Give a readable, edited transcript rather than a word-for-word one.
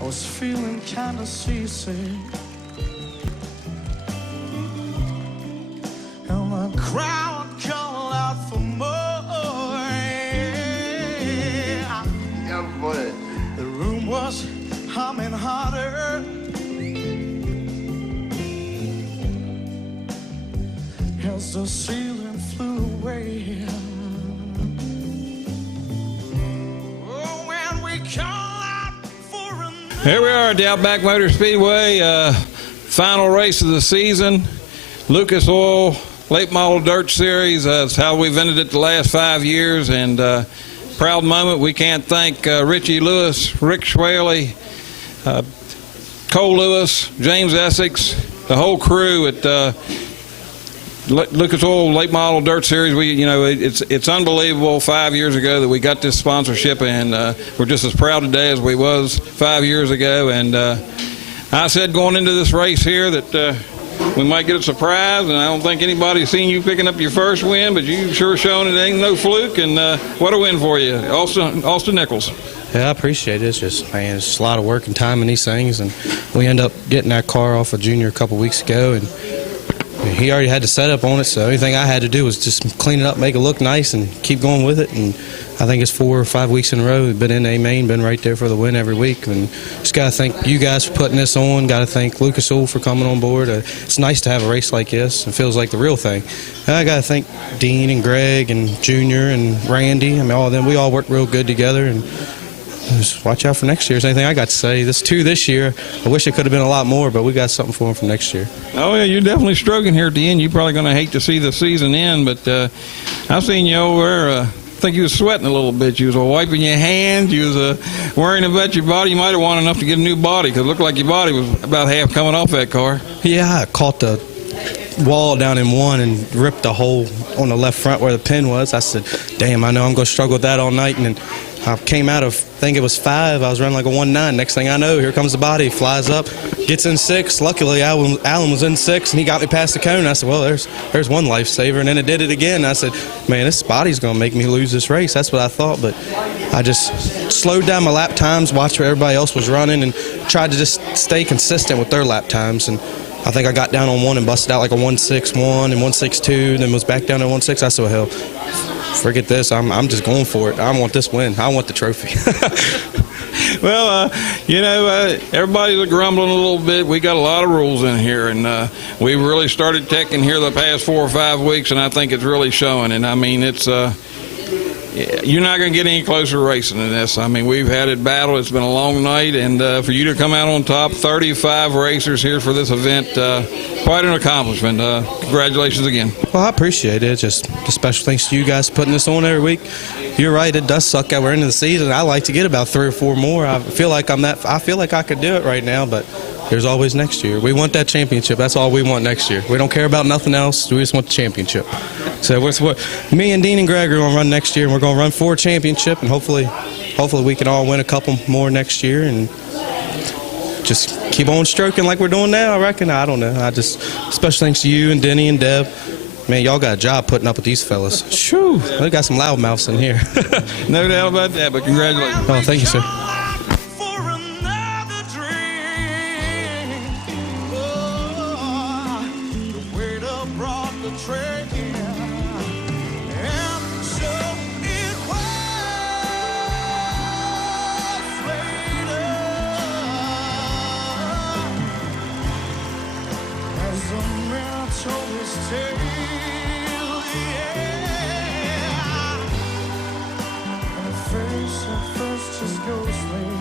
I was feeling kinda seasick, and the crowd called out for more. Yeah, boy. The room was humming harder as the ceiling flew away. Oh, when we call out for a... Here we are at the Outback Motor Speedway, final race of the season. Lucas Oil Late Model Dirt Series. That's how we've ended it the last 5 years, and proud moment. We can't thank Richie Lewis, Rick Schwaley, Cole Lewis, James Essex, the whole crew at Lucas Oil Late Model Dirt Series. It's unbelievable 5 years ago that we got this sponsorship, and we're just as proud today as we was 5 years ago. And I said going into this race here that we might get a surprise, and I don't think anybody's seen you picking up your first win, but you've sure shown it ain't no fluke, and what a win for you, Austin Nichols. Yeah, I appreciate it. It's just, man, it's just a lot of work and time in these things, and we end up getting that car off of Junior a couple weeks ago, and he already had the setup on it, so anything I had to do was just clean it up, make it look nice, and keep going with it. And I think it's 4 or 5 weeks in a row. We've been in A-Main, been right there for the win every week. And just got to thank you guys for putting this on. Got to thank Lucas Oil for coming on board. It's nice to have a race like this. It feels like the real thing. And I got to thank Dean and Greg and Junior and Randy. I mean, all of them. We all worked real good together. And just watch out for next year. Is anything I got to say? This 2 this year. I wish it could have been a lot more, but we got something for them for next year. Oh yeah, you're definitely struggling here at the end. You're probably going to hate to see the season end, but I've seen you over there. I think you was sweating a little bit. You was wiping your hands. You was worrying about your body. You might have wanted enough to get a new body, because it looked like your body was about half coming off that car. Yeah, I caught the wall down in one and ripped the hole on the left front where the pin was. I said, damn, I know I'm going to struggle with that all night. And then I came out of, I think it was 5. I was running like a 1.9. Next thing I know, here comes the body, flies up, gets in 6. Luckily, Alan was in 6, and he got me past the cone. I said, well, there's one lifesaver. And then it did it again. I said, man, this body's going to make me lose this race. That's what I thought. But I just slowed down my lap times, watched where everybody else was running, and tried to just stay consistent with their lap times. And I think I got down on one and busted out like a 1.61 and 1.62, then was back down to 1.6. I said, well, hell, forget this. I'm just going for it. I want this win. I want the trophy. Well, everybody's grumbling a little bit. We got a lot of rules in here, and we really started teching here the past 4 or 5 weeks, and I think it's really showing. And I mean, it's you're not going to get any closer racing than this. I mean, we've had it battle. It's been a long night, and for you to come out on top, 35 racers here for this event, quite an accomplishment. Congratulations again. Well, I appreciate it. Just a special thanks to you guys for putting this on every week. You're right, it does suck that we're into the season. I like to get about 3 or 4 more. I feel like I could do it right now, but there's always next year. We want that championship. That's all we want next year. We don't care about nothing else. We just want the championship. So me and Dean and Greg are going to run next year, and we're going to run for a championship, and hopefully we can all win a couple more next year and just keep on stroking like we're doing now, I reckon. I don't know. Special thanks to you and Denny and Deb. Man, y'all got a job putting up with these fellas. Shoo, we got some loudmouths in here. No doubt about that, but congratulations. Oh, thank you, sir. Face at first just goes late.